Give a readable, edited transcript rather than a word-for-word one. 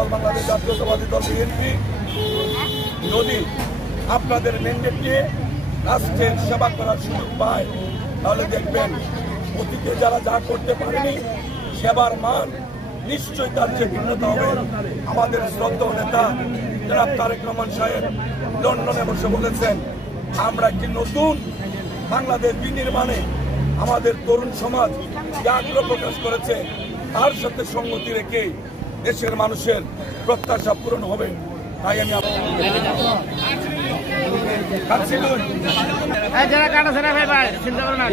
দল বাংলাদেশ জাতীয়তাবাদী দল বিএনপি যদি আপনাদের ম্যান্ডেট নিয়ে রাষ্ট্রের সেবা করার সুযোগ পায় তাহলে দেখবেন অতীতে যারা যা করতে পারেনি সেবার মান নিশ্চয়ই তার যে ভিন্নতা হবে। আমাদের শ্রদ্ধেয় নেতা জনাব তারেক রহমান সাহেব লন্ডনে বসে বলেছেন আমরা একটি নতুন বাংলাদেশ বিনির্মাণে আমাদের তরুণ সমাজ যে আগ্রহ প্রকাশ করেছে তার সাথে সঙ্গতি রেখে দেশের মানুষের প্রত্যাশা পূরণ হবে। তাই আমি যারা কাটাছে না ভাই ভাই চিন্তা করো না